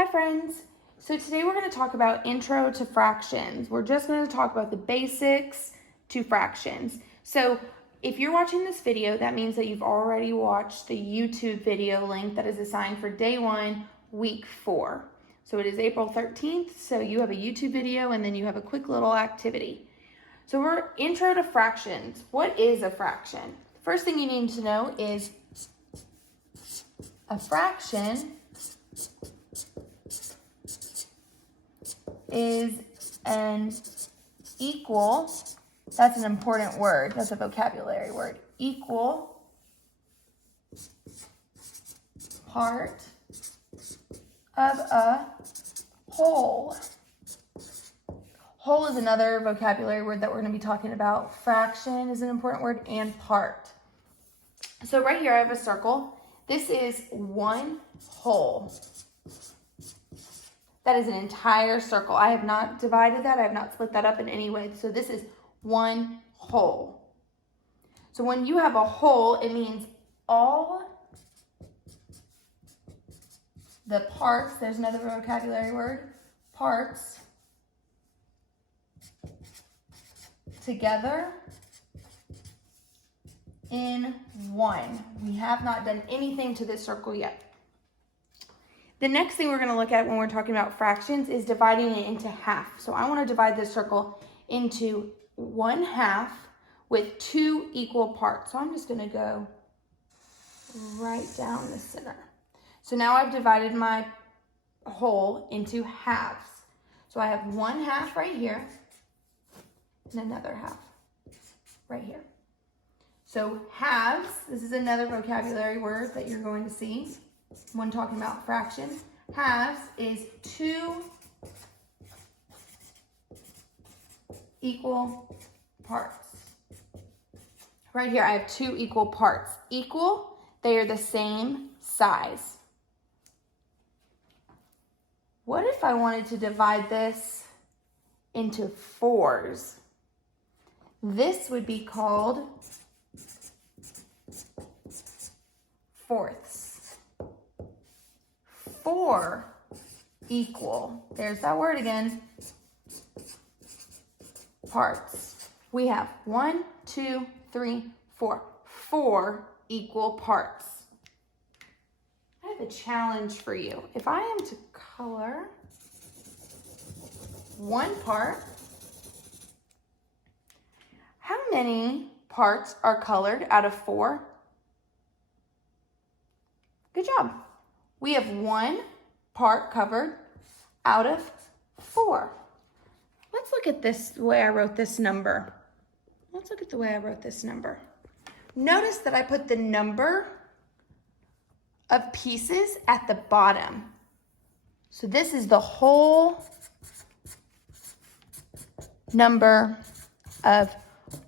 Hi friends! So today we're going to talk about intro to fractions. We're just going to talk about the basics to fractions. So if you're watching this video, that means that you've already watched the YouTube video link that is assigned for day 1, week 4. So it is April 13th, so you have a YouTube video and then you have a quick little activity. So we're intro to fractions. What is a fraction? First thing you need to know is a fraction is an equal, that's an important word, that's a vocabulary word, equal part of a whole. Whole is another vocabulary word that we're going to be talking about. Fraction is an important word, and part. So right here I have a circle. This is one whole. That is an entire circle. I have not divided that. I have not split that up in any way. So this is one whole. So when you have a whole, it means all the parts, there's another vocabulary word, parts together in one. We have not done anything to this circle yet. The next thing we're going to look at when we're talking about fractions is dividing it into half. So I want to divide this circle into 1/2 with 2 equal parts. So I'm just going to go right down the center. So now I've divided my whole into halves. So I have 1/2 right here and another half right here. So halves, this is another vocabulary word that you're going to see when talking about fractions. Halves is 2 equal parts. Right here I have 2 equal parts. Equal, they are the same size. What if I wanted to divide this into 4s? This would be called fourths. 4 equal, there's that word again, parts. We have 1, 2, 3, 4. 4 equal parts. I have a challenge for you. If I am to color one part, how many parts are colored out of 4? Good job. We have 1 part covered out of 4. Let's look at this, the way I wrote this number. Let's look at the way I wrote this number. Notice that I put the number of pieces at the bottom. So this is the whole number of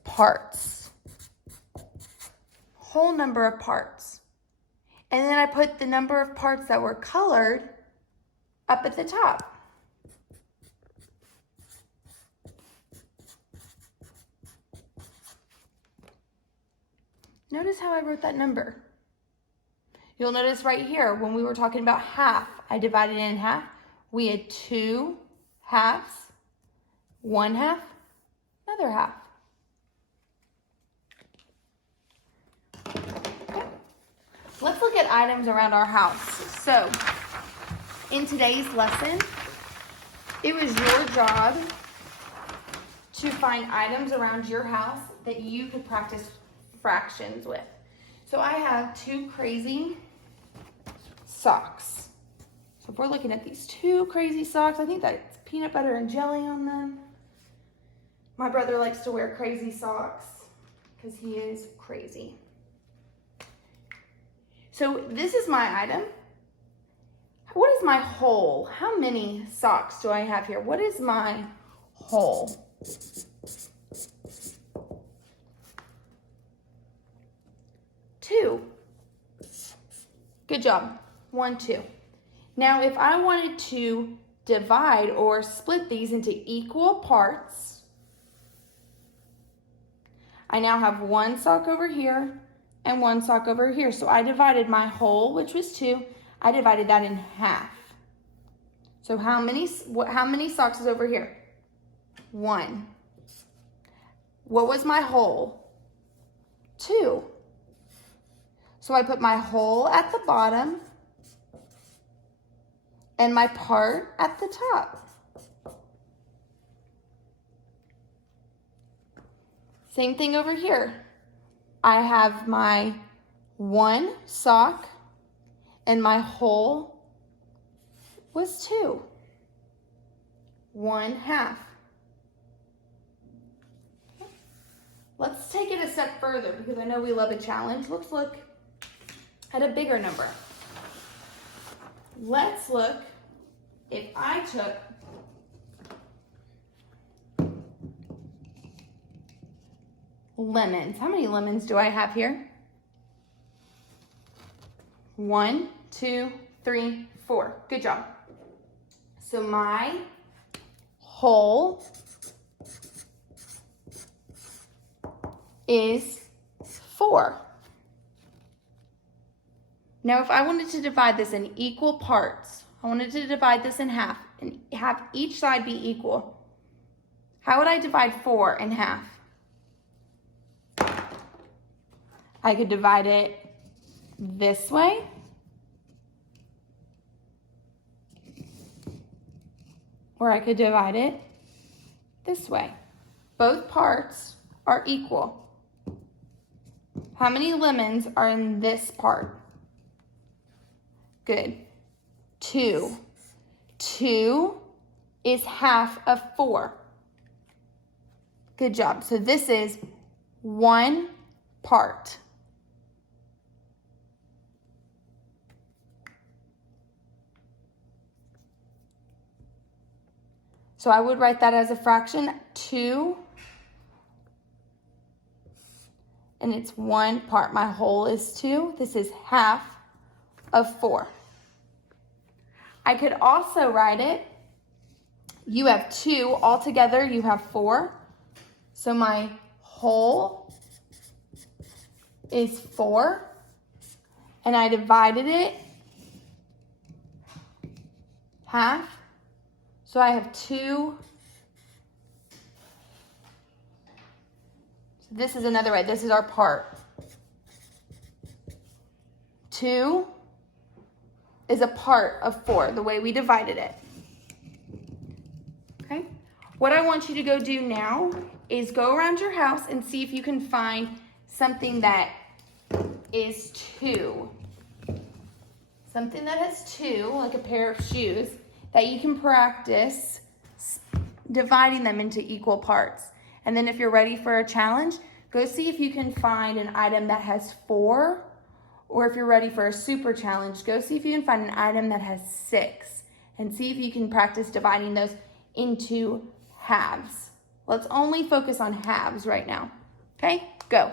parts. Whole number of parts. And then I put the number of parts that were colored up at the top. Notice how I wrote that number. You'll notice right here, when we were talking about half, I divided it in half. We had 2 halves, 1/2, another half. Okay. Let's look at items around our house. So, in today's lesson, it was your job to find items around your house that you could practice fractions with. So I have 2 crazy socks. So if we're looking at these 2 crazy socks, I think that's peanut butter and jelly on them. My brother likes to wear crazy socks because he is crazy. So this is my item. What is my whole? How many socks do I have here? What is my whole? Two. Good job. 1, 2. Now, if I wanted to divide or split these into equal parts, I now have 1 sock over here and 1 sock over here. So I divided my whole, which was 2, I divided that in half. So how many socks is over here? 1. What was my whole? 2. So I put my whole at the bottom and my part at the top. Same thing over here. I have my 1 sock and my whole was 2. 1/2. Let's take it a step further because I know we love a challenge. Let's look at a bigger number. Let's look if I took lemons. How many lemons do I have here? 1, 2, 3, 4. Good job. So my whole is 4. Now, if I wanted to divide this in equal parts, I wanted to divide this in half and have each side be equal, how would I divide 4 in half? I could divide it this way, or I could divide it this way. Both parts are equal. How many lemons are in this part? Good. 2. 2 is half of 4. Good job. So this is 1 part. So I would write that as a fraction, 2, and it's 1 part. My whole is 2. This is half of 4. I could also write it, you have 2, altogether you have 4. So my whole is 4, and I divided it half. So I have 2. So this is another way. This is our part. 2 is a part of 4, the way we divided it. Okay? What I want you to go do now is go around your house and see if you can find something that is 2. Something that has 2, like a pair of shoes, that you can practice dividing them into equal parts. And then if you're ready for a challenge, go see if you can find an item that has 4, or if you're ready for a super challenge, go see if you can find an item that has 6, and see if you can practice dividing those into halves. Let's only focus on halves right now. Okay, go.